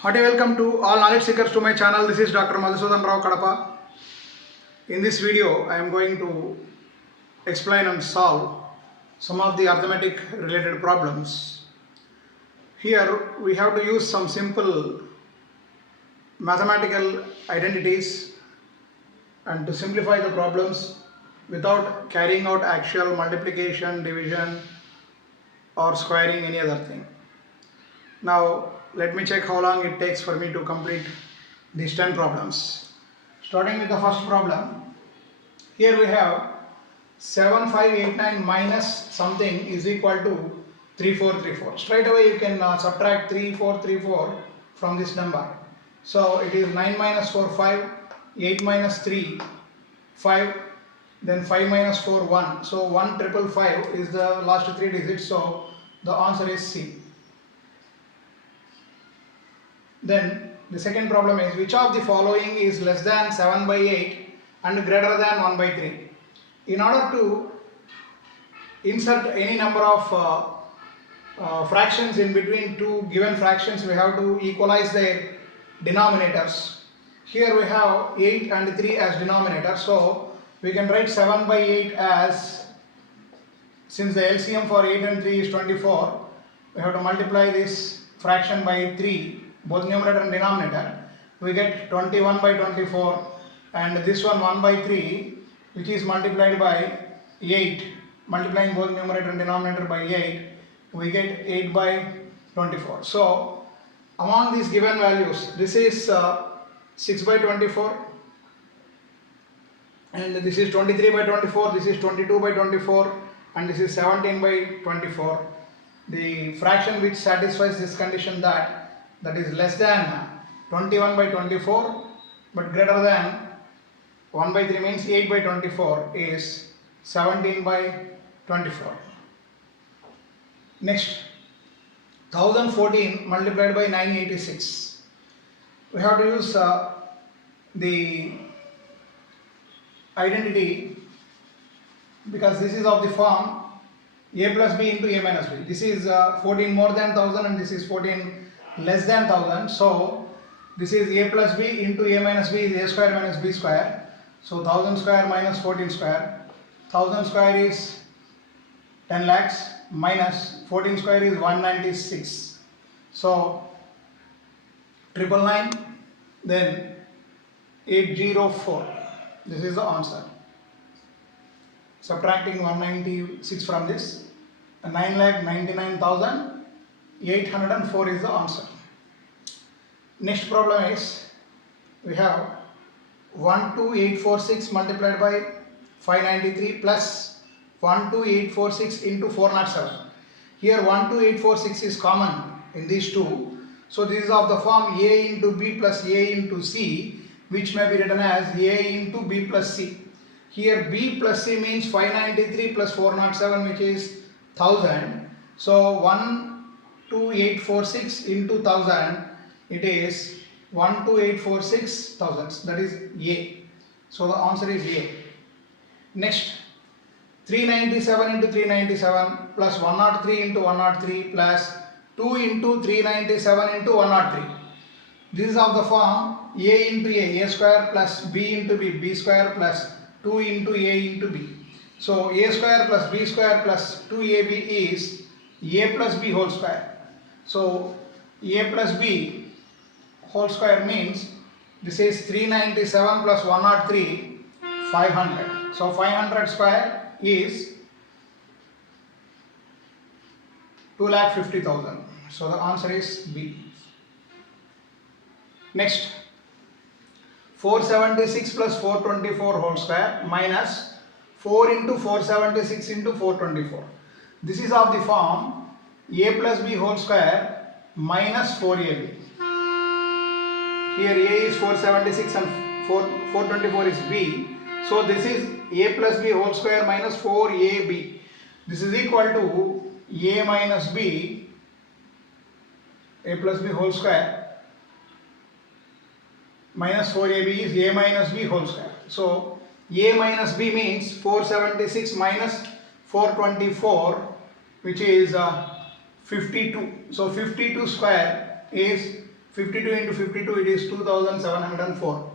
Hearty welcome to all knowledge seekers to my channel. This is Dr. Madhusudan Rao Kadapa. In this video, I am going to explain and solve some of the arithmetic related problems. Here we have to use some simple mathematical identities and to simplify the problems without carrying out actual multiplication, division or squaring any other thing. Now let me check how long it takes for me to complete these 10 problems. Starting with the first problem. Here we have 7589 minus something is equal to 3434. Straight away you can subtract 3434 from this number. So it is 9 minus 4 5, 8 minus 3 5, then 5 minus 4 1. So 1555 is the last three digits. So the answer is C. Then the second problem is which of the following is less than 7 by 8 and greater than 1 by 3. In order to insert any number of fractions in between two given fractions, we have to equalize their denominators. Here we have 8 and 3 as denominators, so we can write 7 by 8 as, since the LCM for 8 and 3 is 24, we have to multiply this fraction by 3, both numerator and denominator. We get 21 by 24, and this one 1 by 3, which is multiplied by 8, multiplying both numerator and denominator by 8, we get 8 by 24. So among these given values, this is 6 by 24, and this is 23 by 24, this is 22 by 24, and this is 17 by 24. The fraction which satisfies this condition that is less than 21 by 24 but greater than 1 by 3 means 8 by 24 is 17 by 24. Next, 1014 multiplied by 986. We have to use the identity because this is of the form a plus b into a minus b. This is 14 more than 1000 and this is 14 less than 1000. So this is a plus b into a minus b is a square minus b square. So 1000 square minus 14 square. 1000 square is 10 lakhs minus 14 square is 196. So 999, then 804. This is the answer. Subtracting 196 from this, 9,99,804 is the answer. Next problem is we have 12846 multiplied by 593 plus 12846 into 407. Here 12846 is common in these two. So this is of the form a into b plus a into c, which may be written as a into b plus c. Here b plus c means 593 plus 407, which is 1000. So 12846 into 1000, it is 12846 thousands, that is A. So the answer is A. Next, 397 into 397 plus 103 into 103 plus 2 into 397 into 103. This is of the form a into a square plus b into b square plus 2 into a into b. So a square plus b square plus 2ab is a plus b whole square. So a plus b whole square means this is 397 plus 103, 500. So 500 square is 2,50,000. So the answer is B. Next, 476 plus 424 whole square minus 4 into 476 into 424. This is of the form a plus b whole square minus 4ab. Here a is 476 and 424 is b. So this is a plus b whole square minus 4ab. This is equal to a minus b, a plus b whole square minus 4ab is a minus b whole square. So a minus b means 476 minus 424, which is 52. So 52 square is 52 into 52, it is 2704.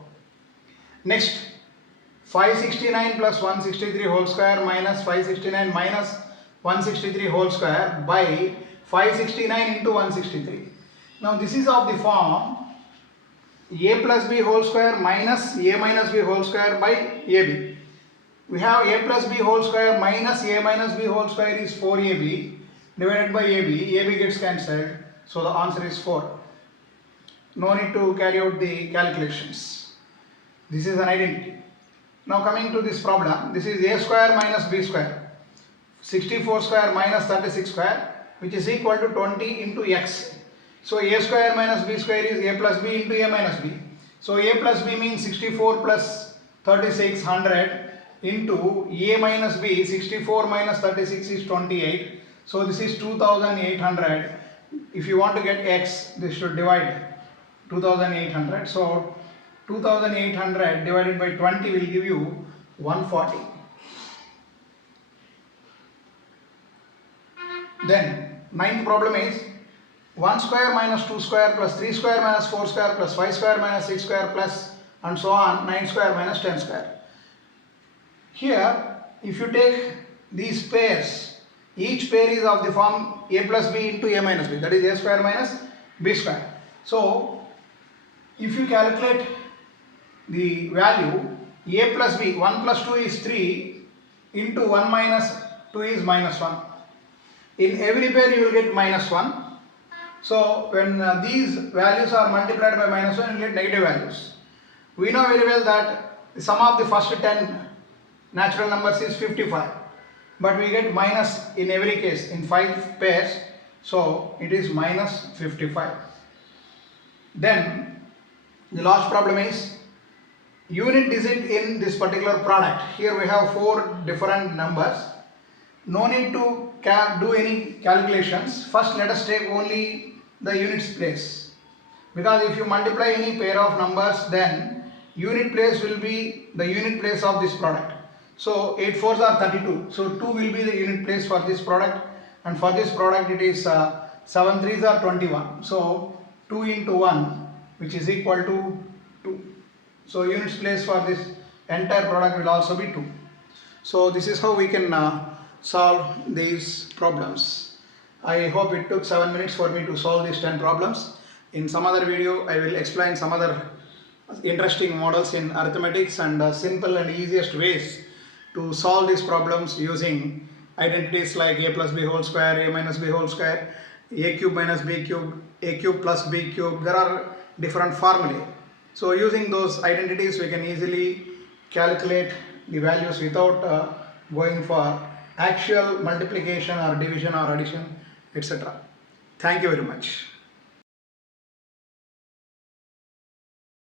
Next, 569 plus 163 whole square minus 569 minus 163 whole square by 569 into 163. Now this is of the form a plus b whole square minus a minus b whole square by ab. We have a plus b whole square minus a minus b whole square is 4ab divided by ab gets cancelled, so the answer is 4. No need to carry out the calculations. This is an identity. Now coming to this problem, this is a square minus b square, 64 square minus 36 square, which is equal to 20 into x. So a square minus b square is a plus b into a minus b. So a plus b means 64 plus 36, 100 into a minus b, 64 minus 36 is 28. So this is 2800. If you want to get x, this should divide 2800. So 2800 divided by 20 will give you 140. Then ninth problem is 1 square minus 2 square plus 3 square minus 4 square plus 5 square minus 6 square plus and so on 9 square minus 10 square. Here if you take these pairs, each pair is of the form a plus b into a minus b, that is a square minus b square. So if you calculate the value a plus b, 1 plus 2 is 3 into 1 minus 2 is minus 1. In every pair you will get minus 1. So when these values are multiplied by minus 1, you will get negative values. We know very well that the sum of the first 10 natural numbers is 55. But we get minus in every case in 5 pairs. So it is minus 55. Then the last problem is unit digit in this particular product. Here we have 4 different numbers. No need to do any calculations. First let us take only the units place, because if you multiply any pair of numbers, then unit place will be the unit place of this product. So 8 4s are 32. So 2 will be the unit place for this product, and for this product it is 7 3s are 21. So 2 into 1, which is equal to 2. So units place for this entire product will also be 2. So this is how we can solve these problems. I hope it took 7 minutes for me to solve these 10 problems. In some other video I will explain some other interesting models in arithmetics and simple and easiest ways to solve these problems using identities like a plus b whole square, a minus b whole square, a cube minus b cube, a cube plus b cube. There are different formulae. So using those identities we can easily calculate the values without going for actual multiplication or division or addition, etc. Thank you very much.